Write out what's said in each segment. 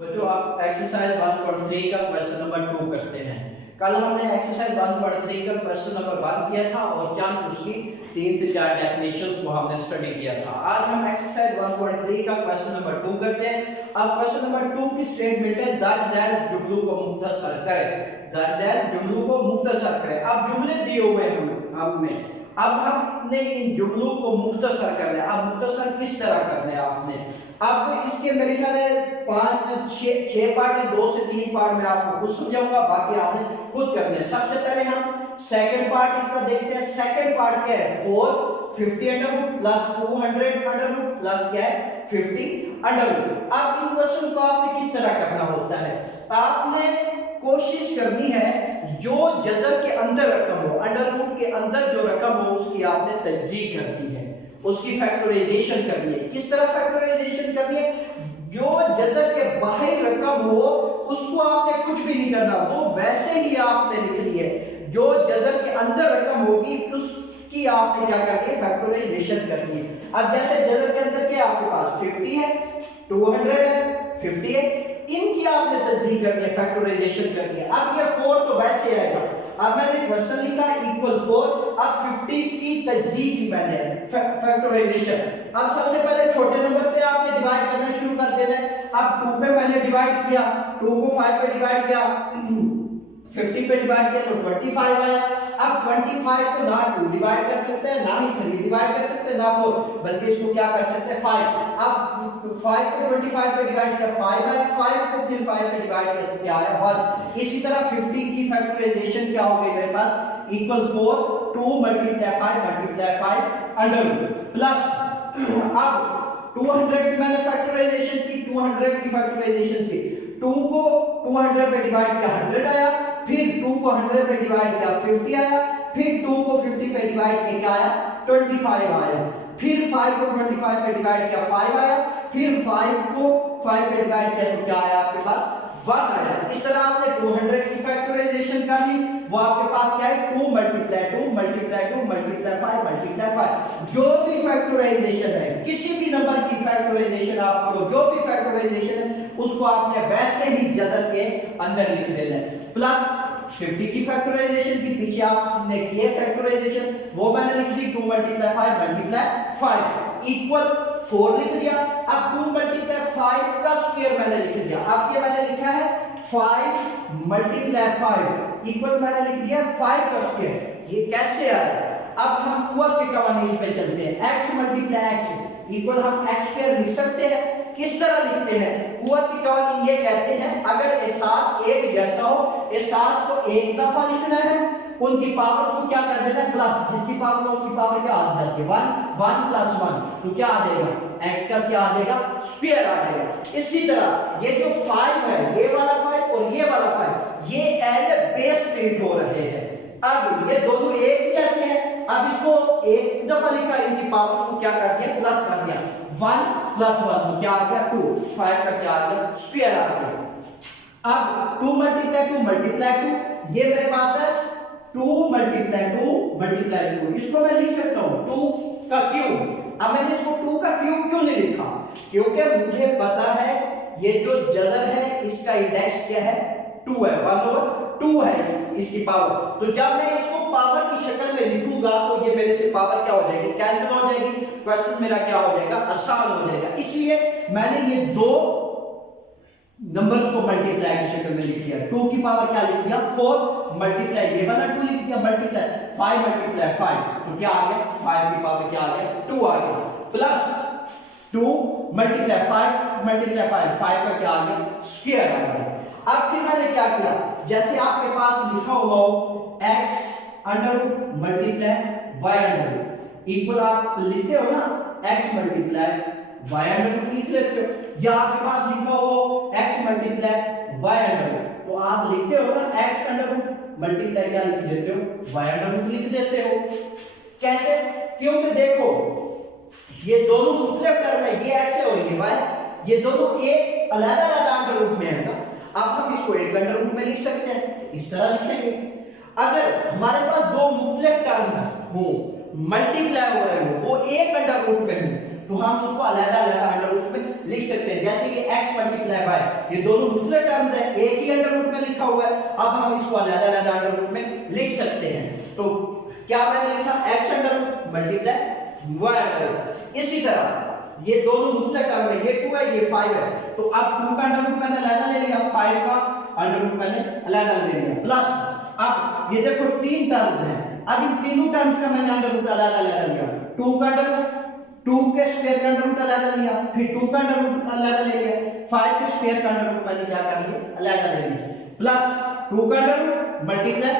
बच्चों आप एक्सरसाइज 1.3 का क्वेश्चन नंबर 2 करते हैं। कल हमने एक्सरसाइज 1.3 का क्वेश्चन नंबर 1 किया था और चांद उसकी 3 से 4 डेफिनेशंस को हमने स्टडी किया था। आज हम एक्सरसाइज 1.3 का क्वेश्चन नंबर 2 करते हैं। अब क्वेश्चन नंबर 2 की स्टेटमेंट है दर्ज झैल जुमलों को मुख्तसर करें। दर्ज झैल जुमलों को मुख्तसर करें। अब जुमले दिए हुए हैं हमें, अब हमने इन जुमलों को मुख्तसर करना है। अब मुख्तसर किस तरह करना है आपने, अब इसके मेरे ख्याल है 5-6 पार्ट है, 2 से 3 पार्ट में आपको खुद समझाऊंगा, बाकी आपने खुद करना है। सबसे पहले हम सेकंड पार्ट इसका देखते हैं। सेकंड पार्ट क्या है, 450 under root plus 200 under root plus क्या है 50 अंडर रूट। अब इन क्वेश्चन को आपने किस तरह करना होता है, आपने कोशिश करनी है जो जज़र के अंदर रकम हो, अंडर रूट के अंदर जो रकम हो उसकी आपने तज्जीह करनी है, उसकी फैक्टराइजेशन करनी है। किस तरह फैक्टराइजेशन करनी है, जो जज़र के बाहर रकम हो उसको आपने कुछ भी नहीं करना, वो वैसे ही आपने लिखनी है। जो जज़र के अंदर रकम होगी उसकी आपने क्या करनी है, फैक्टराइजेशन करनी है। अब जैसे जज़र के अंदर क्या आपके पास 50 है, 200 है, 50 है, इनकी आपने तज्जीह करनी है, फैक्टराइजेशन करनी है। अब ये 4 तो वैसे आएगा, अब मैंने क्वेश्चन लिखा इक्वल 4, अब 50 की तज्जीह की मैंने फैक्टराइजेशन। अब सबसे पहले छोटे नंबर पे आपने डिवाइड करना शुरू कर देना है। अब 2 पे मैंने डिवाइड किया, 2 को 5 पे डिवाइड किया, 50 पे डिवाइड किया तो 25 आया। अब 25 को ना 2 डिवाइड कर सकते हैं, ना ही 3 डिवाइड कर सकते हैं, ना 4, बल्कि इसको क्या कर सकते हैं 5। अब 5 को 25 पे डिवाइड किया 5 आया, 5 को फिर 5 पे डिवाइड किया तो क्या आया 1। इसी तरह 50 की फैक्टराइजेशन क्या हो गई मेरे पास, equal 4 2 multiply 5 under root plus अब 200 की मैंने फैक्टराइजेशन की, 200 की फैक्टराइजेशन की, 2 को 200 पे डिवाइड किया 100 आया, फिर 2 को 100 पे डिवाइड किया 50 आया, फिर 2 को 50 पे डिवाइड किया क्या आया 25 आया, फिर 5 को 25 पे डिवाइड किया 5 आया, फिर 5 को 5 पे डिवाइड किया तो क्या आया आपके पास 1 आया। इस तरह आपने 200 की फैक्टराइजेशन कर ली, वो आपके पास क्या है 2 मल्टीप्लाई 2 मल्टीप्लाई 2 मल्टीप्लाई 5 मल्टीप्लाई 5। जो भी फैक्टराइजेशन है, किसी भी नंबर की फैक्टराइजेशन आप करो, जो भी फैक्टराइजेशन है उसको आपने वैसे ही जज़र के अंदर लिख देना है। प्लस 50 की फैक्टराइजेशन की पीछे आपने किए फैक्टराइजेशन, वो मैंने लिख दी 2 मल्टीप्लाई 5 मल्टीप्लाई 5 इक्वल 4 लिख दिया। अब 2 मल्टीप्लाई 5 का स्क्वायर मैंने लिख दिया। अब ये मैंने लिखा है 5 मल्टीप्लाई 5 इक्वल मैंने लिख दिया 5 का स्क्वायर। ये कैसे आया, अब हम कुव्वत के कवानीन पे चलते हैं। x मल्टीप्लाई x इक्वल हम x स्क्वायर लिख सकते हैं। किस तरह लिखते हैं, कुव्वत की कवानीन ये कहते हैं अगर एहसास एक जैसा हो, एहसास को एक दफा लिखना है, उनकी पावर को क्या कर देना प्लस, जिसकी पावर हो उसकी पावर क्या आ जाती है 1 1 प्लस 1 तो क्या आ जाएगा x का क्या आ जाएगा स्क्वायर आ जाएगा। इसी तरह ये जो 5 है, ये वाला 5 और ये वाला 5 ये एज बेस ट्रीट हो रहे हैं। अब ये दोनों एक जैसे हैं, अब इसको एक दफा लिखा, इनकी पावर को क्या कर दिया प्लस कर दिया, 1 प्लस 1 तो क्या आ गया 2, 5 का क्या आ गया स्क्वायर आ गया। अब 2 मल्टीप्लाई 2 ये मेरे पास है 2 मल्टीप्लाई 2 इसको मैं लिख सकता हूं 2 का क्यूब। अब मैंने इसको 2 का क्यूब क्यों नहीं लिखा, क्योंकि मुझे पता है ये जो जज़र है इसका इंडेक्स क्या है 2 है, 1/2 है इसकी पावर। तो जब मैं इसको पावर की शक्ल में लिखूंगा तो ये मेरे से पावर क्या हो जाएगी कैंसिल हो जाएगी, क्वेश्चन मेरा क्या हो जाएगा आसान हो जाएगा। इसलिए मैंने ये दो नंबर्स को मल्टीप्लाई की शक्ल में लिख दिया। 2 की पावर क्या लिख दिया 4 मल्टीप्लाई ये वाला 2 लिख दिया मल्टीप्लाई 5 मल्टीप्लाई 5 तो क्या आ गया 5 की पावर क्या आ गया 2 आ गया, प्लस 2 मल्टीप्लाई 5 मल्टीप्लाई 5 का क्या आ गया स्क्वायर आ गया। अब फिर मैंने क्या किया, जैसे आपके पास लिखा हुआ हो x under root multiply y under root equal आप लिखते हो ना x multiply y under root लिख लेते हो, या आपके पास लिखा हो x multiply y under root तो आप लिखते हो ना x अंडर रूट मल्टीप्लाई क्या लिख देते हो y अंडर रूट लिख देते हो। कैसे, क्योंकि देखो ये दोनों मुख्तलिफ टर्म है, ये x है और ये y, ये दोनों एक अलग-अलग अंडर रूट में है ना। अब हम इसको एक अंडर रूट में लिख सकते हैं, इस तरह लिखेंगे। अगर हमारे पास दो मुख्तलिफ टर्म हो मल्टीप्लाई हो रहे हो, वो एक अंडर रूट में हो, तो हम उसको अलग-अलग अंडर रूट में लिख सकते हैं। जैसे कि x मल्टीप्लाई y है, ये दोनों मुख्तलिफ टर्म्स है, एक ही अंडर रूट में लिखा हुआ है। अब हम इसको अलग-अलग अंडर रूट में लिख सकते हैं। तो क्या मैंने लिखा, x under root multiply y under root. इसी तरह ये दोनों मुख्तलिफ टर्म है, ये 2 है ये 5 है, तो अब 2 का अंडर रूट मैंने अलग ले लिया, 5 का अंडर रूट मैंने अलग ले लिया, प्लस अब ये देखो तीन टर्म्स हैं, अब इन तीनों टर्म्स का मैंने अंडर रूट अलग लिया। 2 का अंडर रूट, 2 के स्क्वायर का अंडर रूट अलग लिया, फिर 2 का अंडर रूट अलग ले लिया, 5 के स्क्वायर का अंडर रूट मैंने क्या कर लिया, अलग ले लिया, प्लस 2 का अंडर रूट मल्टीप्लाई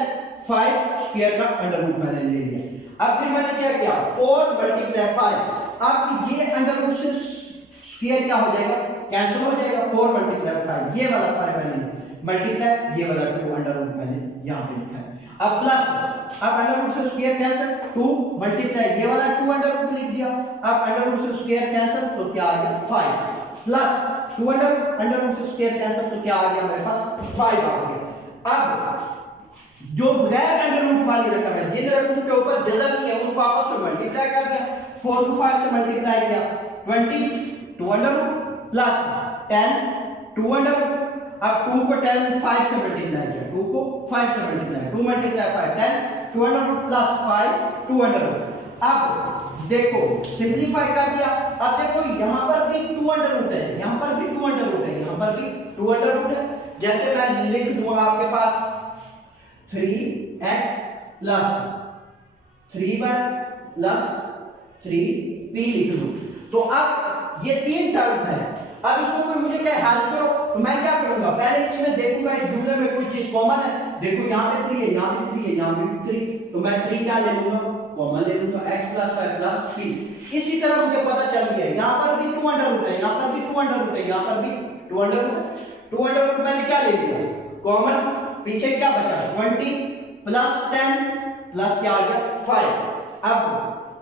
5 स्क्वायर का अंडर रूट मैंने ले लिया। अब फिर मैंने क्या किया, 4 मल्टीप्लाई 5, अब ये अंडर रूट से स्क्वायर क्या हो जाएगा, कैंसिल हो जाएगा, 4 मल्टीप्लाई 5, ये वाला 5 मैंने मल्टीप्लाई ये वाला 2 अंडर रूट मैंने यहां पे लिखा है। अब प्लस, अब अंडर रूट से स्क्वायर कैंसिल, 2 मल्टीप्लाई ये वाला 2 अंडर रूट लिख दिया, अब अंडर रूट से स्क्वायर कैंसिल तो क्या आ गया 5, प्लस 2 अंडर रूट से स्क्वायर कैंसिल तो क्या आ गया हमारे पास 5 आ गया। अब जो बगैर अंडर रूट वाली रकम है, जिन रकम के ऊपर जज़र नहीं है, उनको आपस में मल्टीप्लाई कर दिया, 4 को 5 से मल्टीप्लाई किया, 20 2 under root plus 10 2 under root, अब 2 को 10 5 से मल्टीप्लाई किया, 2 को 5 से multiply, 2 multiply 5 10 2 under root plus 5 2 under root. अब देखो सिंपलीफाई कर दिया, अब देखो यहां पर भी 2 अंडर रूट है, यहां पर भी 2 अंडर रूट है, यहां पर भी 2 अंडर रूट है। जैसे मैं लिख दूंगा आपके पास 3x plus 3y plus 3p लिख दूं, तो अब ये तीन टर्म है, अब इसको कोई मुझे क्या हेल्प करो, तो मैं क्या करूंगा, पहले इसमें देखूंगा इस जूलर में कोई चीज कॉमन है, देखो यहाँ पे 3 है, यहाँ पे 3 है, यहाँ पे 3, तो मैं 3 क्या ले लूंगा, कॉमन ले लूंगा, x प्लस 5 प्लस 3। इसी तरह मुझे पता चल गया यहाँ पर भी 2 अंडर रूट है, यहाँ पर भी 2 अंडर रूट है, यहाँ पर भी 2 अंडर रूट है, 2 अंडर रूट मैंने क्या ले लिया कॉमन, पीछे क्या बचा 20 प्लस 10 प्लस क्या आ गया 5। अब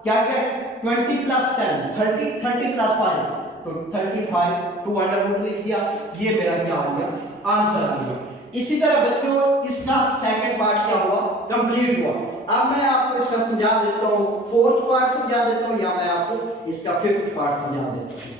क्या क्या 20 प्लस 10 30 30 प्लस 5 तो 35 2 अंडर रूट लिख दिया, ये मेरा क्या आ गया आंसर आ गया। इसी तरह बच्चों इसका सेकंड पार्ट क्या हुआ, कंप्लीट हुआ। अब मैं आपको इसका समझा देता हूँ, फोर्थ पार्ट समझा देता हूँ, या मैं आपको इसका फिफ्थ पार्ट समझा देता हूँ।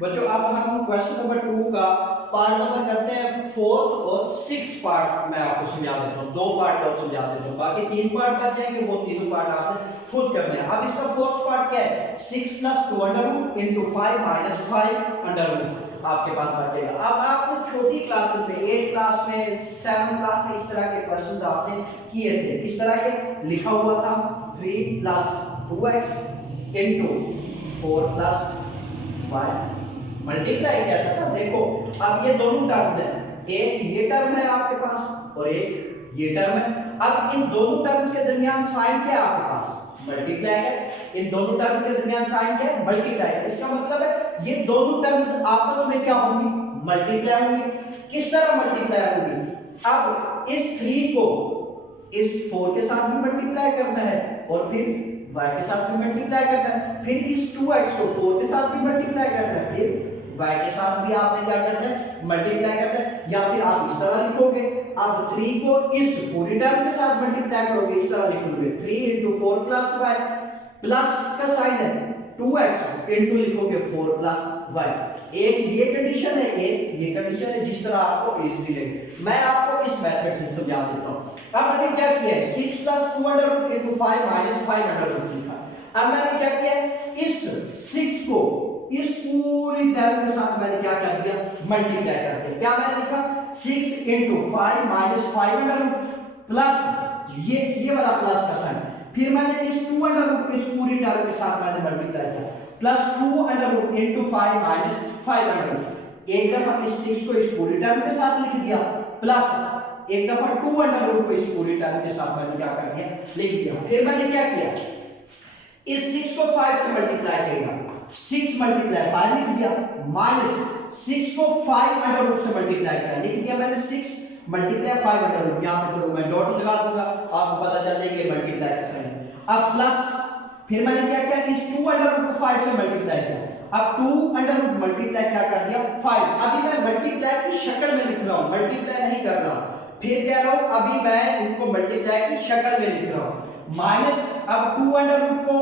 बच्चों अब हम क्वेश्चन नंबर 2 का पार्ट नंबर करते हैं फोर्थ और सिक्स पार्ट मैं आपको समझा देता हूँ, 2 पार्ट और समझा देता हूँ, बाकी 3 पार्ट बच जाएंगे, वो तीनों पार्ट आपने खुद करने हैं। अब इसका फोर्थ पार्ट क्या है, 6 plus 2 under root into 5 minus 5 under root आपके पास बच जाएगा। अब आपने छोटी क्लासेस में 8 क्लास में 7 क्लास में इस तरह के क्वेश्चन आपने किए थे, किस तरह के लिखा हुआ था 3 plus 2x into 4 plus 5 multiply किया था ना। देखो अब ये दोनों टर्म है, एक ये टर्म है आपके पास और एक ये टर्म है। अब इन दोनों टर्म के दरमियान साइन क्या है आपके पास, मल्टीप्लाई है। इन दोनों टर्म के दरमियान साइन क्या है, मल्टीप्लाई है। इसका मतलब है ये दोनों टर्म्स आपस में क्या होंगी, मल्टीप्लाई होंगी। किस तरह मल्टीप्लाई होंगी, अब इस 3 को इस 4 के साथ भी मल्टीप्लाई करना है और फिर y के साथ भी मल्टीप्लाई करना है, फिर इस 2x को 4 के साथ भी मल्टीप्लाई करना है, फिर y के साथ भी आपने क्या करना है मल्टीप्लाई करना है। या फिर आप इस तरह लिखोगे, आप 3 को इस पूरी टर्म के साथ मल्टीप्लाई करोगे, इस तरह लिखोगे 3 into 4 प्लस y, प्लस का साइन है 2x इंटू लिखोगे 4 प्लस y। एक ये कंडीशन है, एक ये कंडीशन है, जिस तरह आपको इजी लगे मैं आपको इस मेथड से समझा देता हूं। अब मैंने क्या किया है 6 plus 2 under root into 5 minus 5 under root लिखा। अब मैंने क्या किया है इस 6 को इस पूरी टर्म के साथ मैंने क्या कर दिया मल्टीप्लाई कर दिया। क्या मैंने लिखा 6 into 5 minus 5 under root plus ये वाला प्लस का साइन, फिर मैंने इस 2 अंडर रूट को इस पूरी टर्म के साथ मैंने मल्टीप्लाई किया plus 2 under root into 5 minus 5 under root. एक दफा इस 6 को इस पूरी टर्म के साथ लिख दिया प्लस एक दफा 2 अंडर रूट को इस पूरी टर्म के साथ मैंने क्या कर दिया लिख दिया। फिर मैंने क्या किया इस 6 को 5 से मल्टीप्लाई किया, 6 मल्टीप्लाई 5 लिख दिया माइनस 6 को 5 अंडर रूट से मल्टीप्लाई किया, लिख दिया मैंने 6 मल्टीप्लाई 5 अंडर रूट। यहां पे तो मैं डॉट लगा दूंगा, आपको पता चल जाएगा ये मल्टीप्लाई का साइन। अब प्लस फिर मैंने क्या किया इस 2 अंडर रूट को 5 से मल्टीप्लाई किया, अब 2 अंडर रूट मल्टीप्लाई क्या कर दिया 5। अभी मैं मल्टीप्लाई की शक्ल में लिख रहा हूं, मल्टीप्लाई नहीं कर रहा, फिर कह रहा हूं अभी मैं उनको मल्टीप्लाई की शक्ल में लिख रहा हूं। माइनस अब 2 अंडर रूट को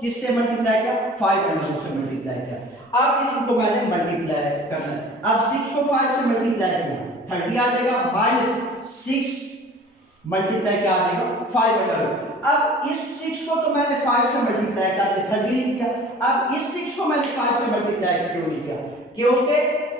किससे मल्टीप्लाई किया 5 अंडर रूट से मल्टीप्लाई किया। अब इनको मैंने मल्टीप्लाई करना है। अब 6 को 5 से मल्टीप्लाई किया 30 आ जाएगा, माइनस 6 मल्टीप्लाई क्या आ जाएगा 500। अब इस 6 को तो मैंने 5 से मल्टीप्लाई करके 30 लिख दिया। अब इस 6 को मैंने 5 से मल्टीप्लाई करके क्यों लिख दिया? क्योंकि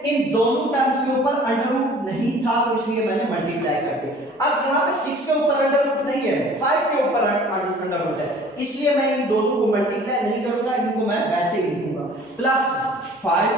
इन दोनों टर्म्स के ऊपर अंडर रूट नहीं था, तो इसलिए मैंने मल्टीप्लाई कर दिया। अब यहाँ पे 6 के ऊपर अंडर रूट नहीं है, 5 के ऊपर अंडर रूट है, इसलिए मैं इन दोनों को मल्टीप्लाई नहीं करूंगा, इनको मैं वैसे ही लिखूंगा। प्लस 5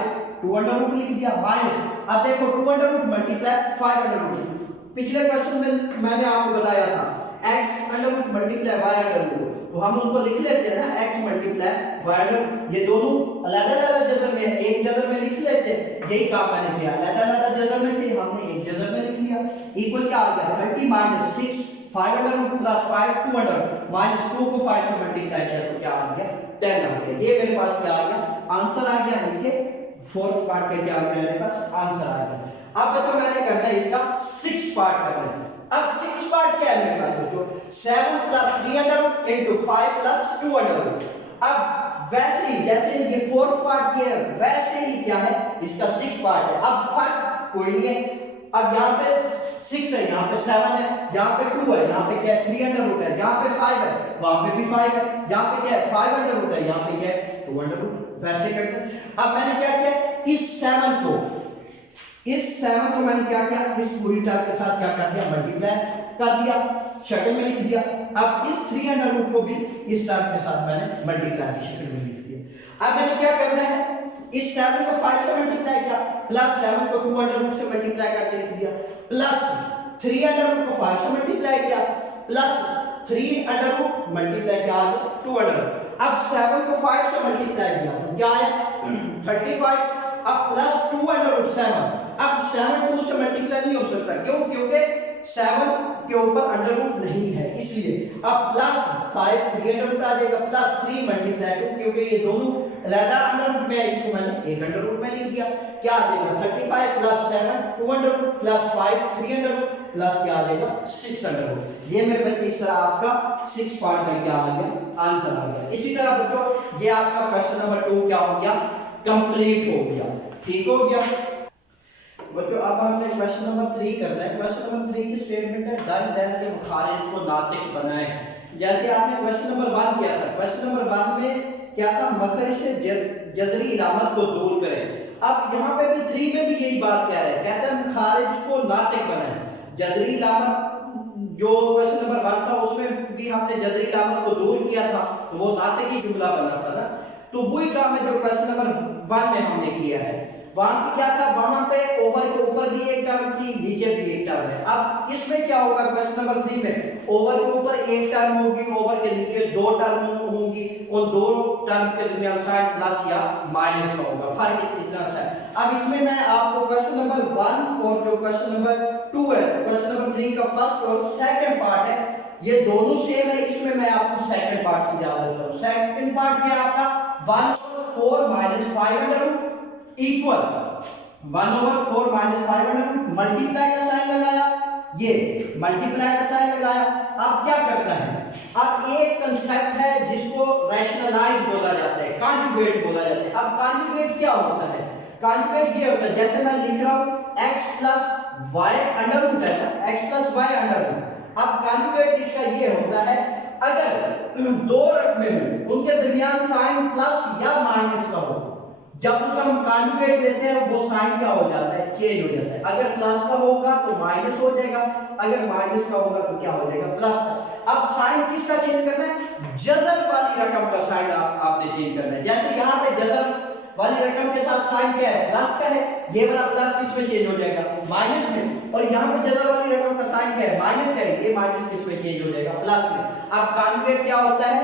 2 अंडर रूट लिख दिया, माइनस अब देखो 2 under root multiply 5 under root. पिछले क्वेश्चन में मैंने आपको बताया था x under root multiply y under root, तो हम उसको लिख लेते हैं ना x multiply y under root. ये दोनों अलग-अलग जजर में, एक जजर में लिख लेते हैं, यही काम मैंने किया। अलग-अलग जजर में थे, हमने एक जजर में लिख लिया। इक्वल क्या आ गया 30 minus 6 5 under root plus 5 2 under minus 2 को 5 से मल्टीप्लाई किया तो क्या आ गया 10 आ गया। ये मेरे पास क्या आ गया आंसर आ गया। इसके फोर्थ पार्ट का क्या आ गया मेरे पास आंसर आ गया। अब बच्चों मैंने करना है इसका 6 पार्ट करना है। अब 6 पार्ट क्या है मेरे पास बच्चों 7 plus 3 under root into 5 plus 2 under root. अब वैसे ही जैसे ये फोर्थ पार्ट किया है वैसे ही क्या है इसका 6 पार्ट है। अब फर्क कोई नहीं है। अब यहाँ पे 6 है, यहाँ पे 7 है, यहाँ पे 2 है, यहाँ पे क्या है 3 अंडर रूट है, यहाँ पे 5 है, वहां पे भी 5 है, यहाँ पे क्या है 5 अंडर रूट है, यहाँ पे क्या है 2 अंडर रूट। वैसे करते हैं। अब मैंने क्या किया इस 7 को मैंने क्या किया इस पूरी टर्म के साथ क्या कर दिया मल्टीप्लाई कर दिया, शक्ल में लिख दिया। अब इस 3 अंडर रूट को भी इस टर्म के साथ मैंने मल्टीप्लाई की शक्ल में लिख दिया। अब मैंने क्या करना है इस 7 को 5 से मल्टीप्लाई किया, प्लस 7 को 2 अंडर रूट से मल्टीप्लाई करके लिख दिया, प्लस 3 अंडर रूट को 5 से मल्टीप्लाई किया, प्लस 3 अंडर रूट मल्टीप्लाई किया 2 अंडर रूट। अब 7 को 5 से मल्टीप्लाई किया तो क्या आया 35। अब प्लस 2 अंडर रूट 7। अब 7 2 से मल्टीप्लाई नहीं हो सकता, क्यों? क्योंकि 7 के ऊपर अंडर रूट नहीं है, इसलिए। अब प्लस 5 3 अंडर रूट आ जाएगा, प्लस 3 मल्टीप्लाई 2, क्योंकि ये दोनों अलग अंडर रूट में है, इसको मैंने एक अंडर रूट में लिख दिया। क्या आ जाएगा 35 plus 7 2 under root plus 5 3 under root plus क्या आ जाएगा 6 अंडर रूट। ये मेरे बच्चे इस तरह आपका 6 पार्ट में क्या आ गया आंसर आ गया। इसी तरह बच्चों ये आपका क्वेश्चन नंबर 2 क्या हो गया कंप्लीट हो गया, ठीक हो गया बच्चों। अब हमने क्वेश्चन नंबर 3 करना है। क्वेश्चन नंबर 3 की स्टेटमेंट है दर ज़ैद के मुखारिज को नातिक बनाए। जैसे आपने क्वेश्चन नंबर 1 किया था, क्वेश्चन नंबर 1 में क्या था मखरज से जजरी इलामत को दूर करें। अब यहाँ पे भी 3 में भी यही बात कह रहे हैं, कहते हैं मुखारिज को नातिक बनाए। जजरी इलामत जो क्वेश्चन नंबर 1 था उसमें भी हमने जजरी इलामत को दूर किया था, तो वो नातिक ही जुमला बना था ना, तो वही काम है जो क्वेश्चन नंबर 1 में हमने किया है। वहां पे क्या था वहां पे ओवर के ऊपर भी एक टर्म थी, नीचे भी एक टर्म है। अब इसमें क्या होगा क्वेश्चन नंबर 3 में ओवर के ऊपर एक टर्म होगी, ओवर के नीचे 2 टर्म होंगी, उन दोनों टर्म्स के दरमियान साइन प्लस या माइनस का होगा, फर्क इतना सा है। अब इसमें मैं आपको क्वेश्चन नंबर 1 और जो क्वेश्चन नंबर 2 है, क्वेश्चन नंबर 3 का फर्स्ट और सेकंड पार्ट है, ये दोनों सेम है। इसमें मैं आपको सेकंड पार्ट समझा देता हूं। सेकंड पार्ट क्या है आपका 1/4 - 5 under root equal 1/4 - 5 under root multiply का साइन लगाया, ये मल्टीप्लाई का साइन लगाया। अब क्या करना है, अब एक कांसेप्ट है जिसको रैशनलाइज बोला जाता है, कॉन्जुगेट बोला जाता है। अब कॉन्जुगेट क्या होता है, कॉन्जुगेट ये होता है जैसे मैं लिख रहा हूं x + y अंडर रूट है ना, x + y अंडर रूट। अब कॉन्जुगेट इसका ये होता है अगर दो रकमें हो उनके दरमियान साइन प्लस या माइनस का हो, जब उसका हम कॉन्जुगेट लेते हैं वो साइन क्या हो जाता है चेंज हो जाता है। अगर प्लस का होगा तो माइनस हो जाएगा, अगर माइनस का होगा तो क्या हो जाएगा प्लस का। अब साइन किसका चेंज करना है, जजर वाली रकम का साइन आपने चेंज करना है। जैसे यहाँ पे जजर वाली रकम के साथ साइन क्या है प्लस का है, ये वाला प्लस किस में चेंज हो जाएगा माइनस में, और यहाँ पे जजर वाली रकम का साइन क्या है माइनस का है, ये माइनस किस में चेंज हो जाएगा प्लस में। अब कॉन्जुगेट क्या होता है,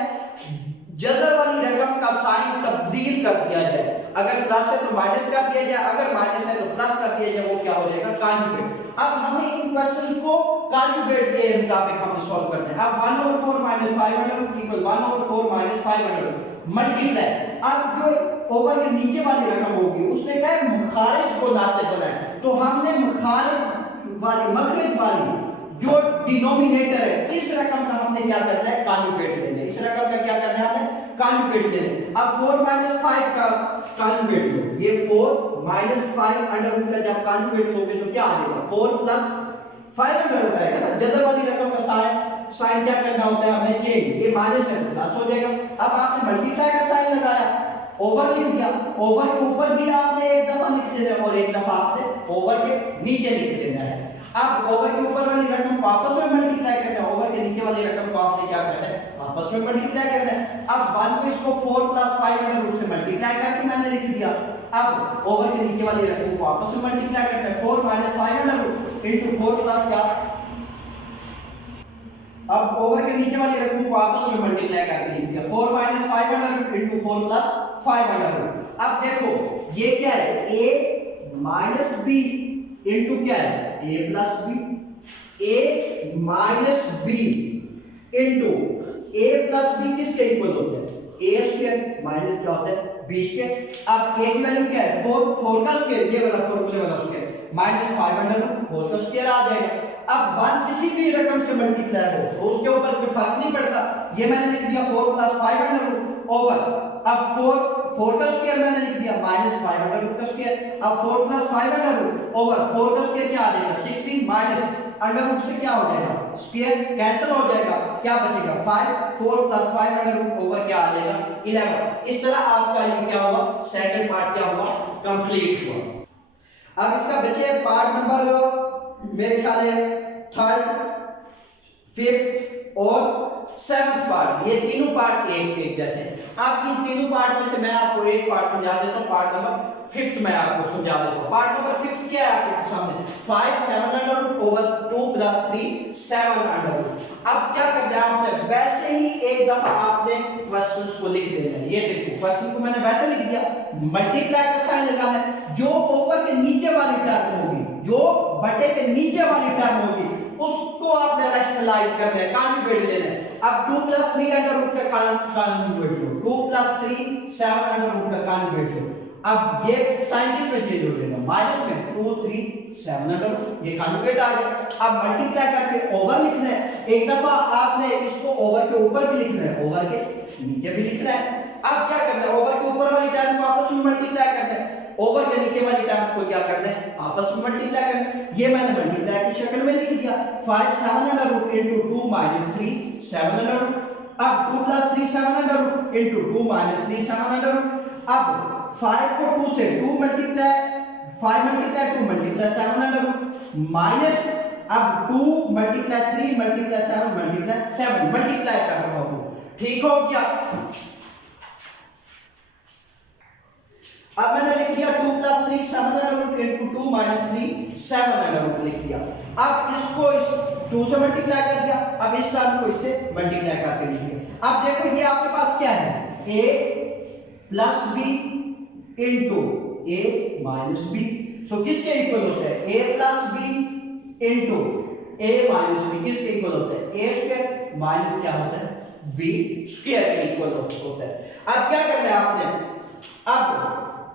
जजर वाली रकम का साइन तब्दील कर दिया जाए, अगर प्लस है तो माइनस कर दिया जाए, अगर माइनस है तो प्लस कर दिया जाए, वो क्या हो जाएगा कॉन्जुगेट। अब हमें इन क्वेश्चन को कॉन्जुगेट के मुताबिक हमें सॉल्व करना है। अब 1/4 - 5 under root equal 1/4 - 5 under root multiply. अब जो ओवर के नीचे वाली रकम होगी उसने क्या है मुखारिज को नाते बनाए, तो हमने मुखारिज वाली मखरज वाली जो डिनोमिनेटर है इस रकम का हमने क्या करना है कॉन्जुगेट लेना है। इस रकम का क्या करना है हमने कॉन्जुगेट ले लें। अब 4 - 5 का कॉन्जुगेट लो, ये 4 - 5 अंडर रूट का जब कॉन्जुगेट लोगे तो क्या आ जाएगा 4 + 5 अंडर रूट आएगा ना। जदर वाली रकम का साइन क्या करना होता है हमने चेंज, ये माइनस है प्लस हो जाएगा। अब आपने मल्टीप्लाई का साइन लगाया, ओवर लिख दिया, ओवर के ऊपर भी आपने एक दफा लिख देना है और एक दफा आपने ओवर के नीचे लिख देना है। अब ओवर के ऊपर वाली रकम को आपस में मल्टीप्लाई करना है, ओवर के नीचे वाली रकम को आपने क्या करना है आपस में मल्टीप्लाई करना है। अब 1 को इसको 4 + 5 अंडर रूट से मल्टीप्लाई करके मैंने लिख दिया। अब ओवर के नीचे वाली रकम को आपस में मल्टीप्लाई करना है, 4 - 5 अंडर रूट इनटू 4 प्लस क्या, अब ओवर के नीचे वाली रकम को आपस में मल्टीप्लाई करके लिख दिया 4 - 5 under root into 4 + 5 under root. अब देखो ये क्या है a - b इनटू क्या है a + b, a - b into a + b किसके इक्वल होता है a² माइनस क्या होता है b²। अब a की वैल्यू क्या है 4 का स्क्वायर, ये वाला फॉर्मूले वाला स्क्वायर -5 अंडर रूट होल का स्क्वायर आ जाएगा। अब 1 किसी भी रकम से मल्टीप्लाई हो तो उसके ऊपर कोई फर्क नहीं पड़ता, ये मैंने लिख दिया 4 + 5 अंडर रूट ओवर, अब 4 का स्क्वायर मैंने लिख दिया -5 अंडर रूट का स्क्वायर, अब 4 + 5 अंडर रूट ओवर 4 का स्क्वायर क्या आ जाएगा 16 माइनस अंडर रूट से क्या हो जाएगा स्क्वायर कैंसिल हो जाएगा, क्या बचेगा 5, 4 + 5 अंडर रूट ओवर क्या आ जाएगा 11। इस तरह आपका ये क्या हुआ सेकंड पार्ट क्या हुआ कंप्लीट हुआ। अब इसका बचे पार्ट नंबर मेरे ख्याल है 3rd, 5th और 7th पार्ट, ये तीनों पार्ट एक जैसे। अब इन तीनों पार्ट में से मैं आपको एक पार्ट समझा देता हूं, पार्ट नंबर 5th मैं आपको समझा देता हूं। पार्ट नंबर 5th क्या है आपके सामने 5 7 under root over 2 + 3 7 under root. अब क्या करना है आपने वैसे ही एक दफा आपने क्वेश्चंस को लिख देना है। ये देखो क्वेश्चन को मैंने वैसे लिख दिया, मल्टीप्लाई का साइन लगाना है, जो ओवर के नीचे वाली टर्म होगी, जो बटे के नीचे वाली टर्म होगी उसको आपने रैशनलाइज करना है, कॉन्जुगेट लेना है। अब 2 + 3 अंडर रूट का कॉन्जुगेट लो, 2 + 3 7 अंडर रूट का कॉन्जुगेट लो। अब ये साइन किस में चेंज हो जाएगा माइनस में 2 3 7 अंडर रूट, ये कॉन्जुगेट आ गया। अब मल्टीप्लाई करके ओवर लिखना है, एक दफा आपने इसको ओवर के ऊपर भी लिखना है, ओवर के नीचे भी लिखना है। अब क्या करना है ओवर के ऊपर वाली टर्म को आपस में मल्टीप्लाई करना है, ओवर के नीचे वाली टर्म को क्या करना है आपस में मल्टीप्लाई करना है। ये मैंने मल्टीप्लाई की शक्ल में लिख दिया 5 7 under root into 2 - 3 7 under root. अब 2 + 3 7 under root into 2 - 3 7 under root. अब 5 को 2 से 2 मल्टीप्लाई 5 × 2 × 7 अंडर रूट माइनस अब 2 × 3 × 7 मल्टीप्लाई कर रहा हूं, ठीक हो क्या। अब मैंने लिख दिया 2 + 3 7 under root into 2 - 3 7 under root लिख दिया। अब इसको इस 2 से मल्टीप्लाई कर दिया, अब इस टर्म को इससे मल्टीप्लाई करके लिख दिया। अब देखो ये आपके पास क्या है a + b into a - b, सो किसके इक्वल होता है a + b into a - b किसके इक्वल होता है a² माइनस क्या होता है b² के इक्वल होता है। अब क्या करना है आपने, अब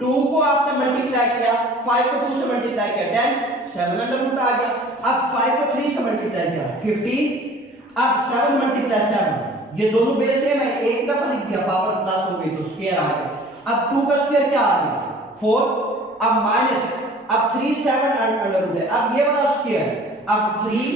2 को आपने मल्टीप्लाई किया, 5 को 2 से मल्टीप्लाई किया 10 7 अंडर रूट आ गया। अब 5 को 3 से मल्टीप्लाई किया 15, अब 7 × 7 ये दोनों बेस सेम है, एक दफा लिख दिया पावर प्लस हो गई तो स्क्वायर आ गया। अब 2 का स्क्वायर क्या आ गया 4, अब माइनस अब 3 7 अंडर रूट है, अब ये वाला स्क्वायर अब 3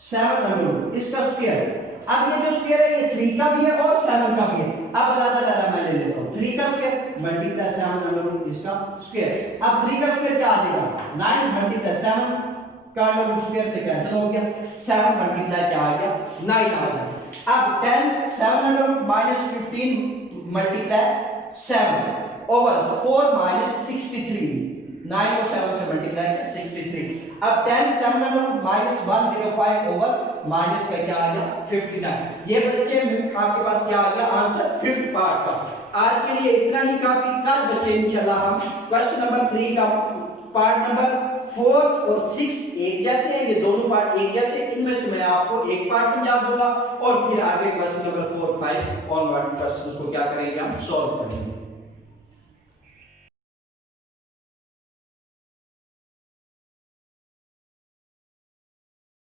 7 अंडर रूट इसका स्क्वायर, अब ये जो स्क्वायर है ये 3 का भी है और 7 का भी है। अब अलग-अलग मैं ले लेता हूं 3 का स्क्वायर मल्टीप्लाई 7 अंडर रूट इसका स्क्वायर। अब 3 का स्क्वायर क्या आ जाएगा 9 मल्टीप्लाई 7 का अंडर रूट स्क्वायर से कैंसिल हो गया, 7 मल्टीप्लाई क्या आ गया 9 आ गया। अब 10 7 under root minus 15 multiply 7 over 4 - 63, 9 को 7 से मल्टीप्लाई किया 63। अब 10 7 under root minus 105 over minus का क्या आ गया 59। ये बच्चे आपके पास क्या आ गया आंसर 5th पार्ट का। आज के लिए इतना ही काफी, कल बच्चे इंशाल्लाह हम क्वेश्चन नंबर 3 का पार्ट नंबर 4 और 6 एक जैसे हैं, ये दोनों पार्ट एक जैसे, इनमें से मैं आपको एक पार्ट समझा दूंगा और फिर आगे क्वेश्चन नंबर 4 5 ऑनवर्ड क्वेश्चन को क्या करेंगे हम सॉल्व करेंगे।